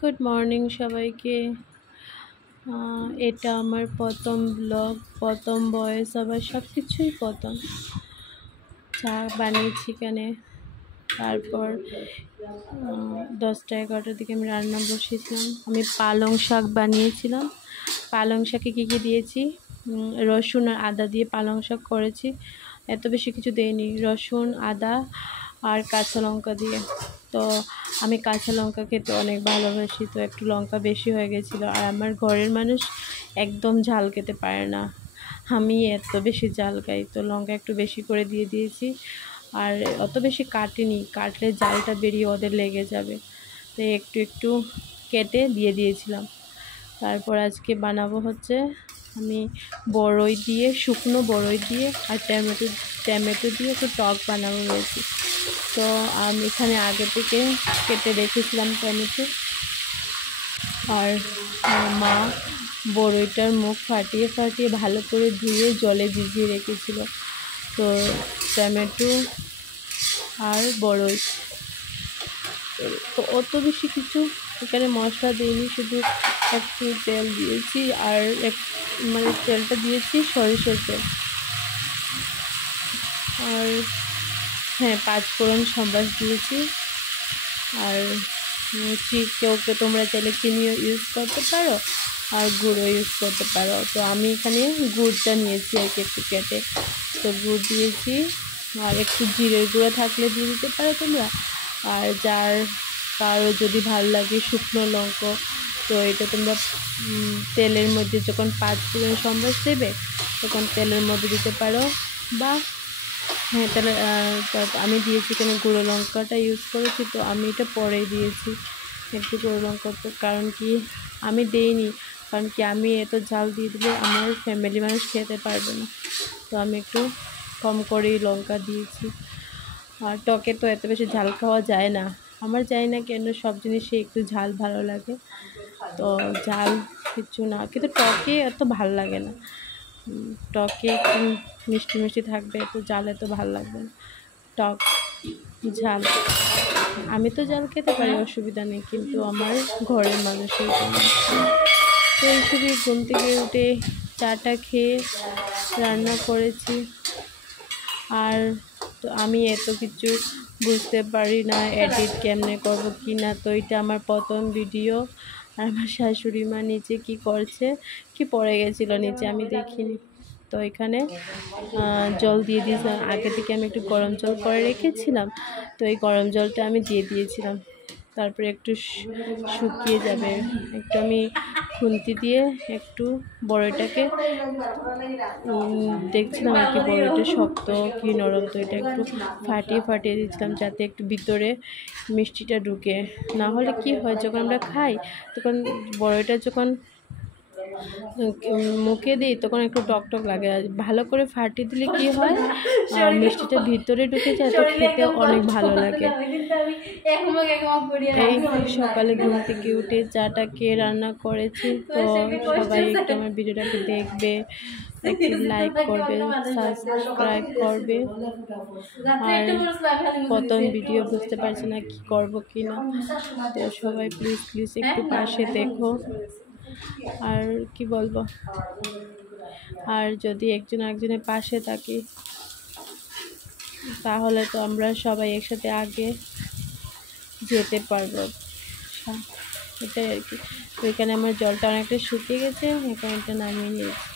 Good morning সবাইকে। এটা আমার প্রথম ব্লগ, প্রথম ভয়েস, আবার সব কিছুই প্রথম। চা বানিয়েছি এখানে, তারপর 10টা-11টার দিকে আমি রান্না বসিয়েছিলাম। আমি পালং শাক বানিয়েছিলাম। পালং শাকে কী কী দিয়েছি, রসুন আর আদা দিয়ে পালং শাক করেছি। এত বেশি কিছু দেইনি, রসুন, আদা আর কাঁচা লঙ্কা দিয়ে। তো আমি কাঁচা লঙ্কা খেতে অনেক ভালোবাসি, তো একটু লঙ্কা বেশি হয়ে গেছিলো। আর আমার ঘরের মানুষ একদম ঝাল খেতে পারে না, আমি এত বেশি ঝাল খাই, তো লঙ্কা একটু বেশি করে দিয়ে দিয়েছি। আর অত বেশি কাটিনি, কাটলে জালটা বেরিয়ে ওদের লেগে যাবে, তো একটু একটু কেটে দিয়ে দিয়েছিলাম। তারপর আজকে বানাবো হচ্ছে আমি বড়ই দিয়ে, শুকনো বড়ই দিয়ে আর টমেটো দিয়ে একটু টক বানাবো বলেছি। তো আমি এখানে আগে থেকে কেটে রেখেছিলাম টমেটো। আর মা বড়ইটার মুখ ফাটিয়ে ফাটিয়ে ভালো করে ধুয়ে জলে ভিজিয়ে রেখেছিল। তো টমেটো আর বড়ই, তো অত বেশি কিছু এখানে মশলা দিইনি, শুধু একটু তেল দিয়েছি। আর মানে তেলটা দিয়েছি সরিষার তেল। আর হ্যাঁ, 5 ফোড়ন সম্বাস দিয়েছি। আর কেউ তোমরা চাইলে চিনিও ইউজ করতে পারো আর গুঁড়ো ইউজ করতে পারো। তো আমি এখানে গুড়টা নিয়েছি আর কি একটু কেটে, তো গুড় দিয়েছি। আর একটু জিরের গুঁড়ো থাকলে দিয়ে দিতে পারো তোমরা। আর কারো যদি ভালো লাগে শুকনো লঙ্কা, তো এটা তোমরা তেলের মধ্যে যখন 5 ফোড়ন সম্বাস দেবে তখন তেলের মধ্যে দিতে পারো। বা হ্যাঁ, তাহলে আমি দিয়েছি কেন গুঁড়ো লঙ্কাটা ইউজ করেছি, তো আমি এটা পরেই দিয়েছি একটু গুঁড়ো লঙ্কা। তো কারণ কি আমি দেইনি, কারণ কি আমি এত ঝাল দিয়ে দিলে আমার ফ্যামিলি মানুষ খেতে পারবে না, তো আমি একটু কম করেই লঙ্কা দিয়েছি। আর টকে তো এত বেশি ঝাল খাওয়া যায় না, আমার জানি না কেন সব জিনিসে একটু ঝাল ভালো লাগে, তো ঝাল কিছু না, কিন্তু টকে এত ভালো লাগে না। টকে একটু মিষ্টি মিষ্টি থাকবে, তো ঝাল এত ভালো লাগবে না। টক ঝাল, আমি তো ঝাল খেতে পারি, অসুবিধা নেই, কিন্তু আমার ঘরের মানুষের জন্য। তো এইসবই ঘুম থেকে উঠে চাটা খেয়ে রান্না করেছি। আর তো আমি এত কিছু বুঝতে পারি না এডিট কেমনে করব কি না, তো এটা আমার প্রথম ভিডিও। আর আমার শাশুড়ি মা নিচে কি করছে, কি পড়ে গেছিলো নিচে, আমি দেখিনি। তো এখানে জল দিয়ে দিয়েছিলাম, আগে থেকে আমি একটু গরম জল করে রেখেছিলাম, তো এই গরম জলটা আমি দিয়ে দিয়েছিলাম। তারপরে একটু শুকিয়ে যাবে, একটু আমি খুন্তি দিয়ে একটু বড়ইটাকে দেখছিলাম আর কি বড়ইটা শক্ত কি নরম, তো এটা একটু ফাটিয়ে ফাটিয়ে দিচ্ছিলাম যাতে একটু ভিতরে মিষ্টিটা ঢুকে। না হলে কি হয়, যখন আমরা খাই তখন বড়ইটা যখন মুখে দিই তখন একটু টক টক লাগে। আর ভালো করে ফাটিয়ে দিলে কি হয়, মিষ্টিটা ভিতরে ঢুকে যায়, তো খেতে অনেক ভালো লাগে। এই সকালে ঘুম থেকে উঠে চাটা খেয়ে রান্না করেছি, তো সবাই একটু আমার ভিডিওটাকে দেখবে, একটু লাইক করবে, সাবস্ক্রাইব করবে। আর প্রথম ভিডিও বুঝতে পারছি না কি করব কি না, তো সবাই প্লিজ একটু পাশে দেখো। আর কি বলবো, আর যদি একজনের পাশে থাকি তাহলে তো আমরা সবাই একসাথে আগে যেতে পারবো, এটাই আর কি। তো এখানে আমার জলটা অনেকটা শুকিয়ে গেছে, এখানে এটা নামিয়ে নিয়েছি।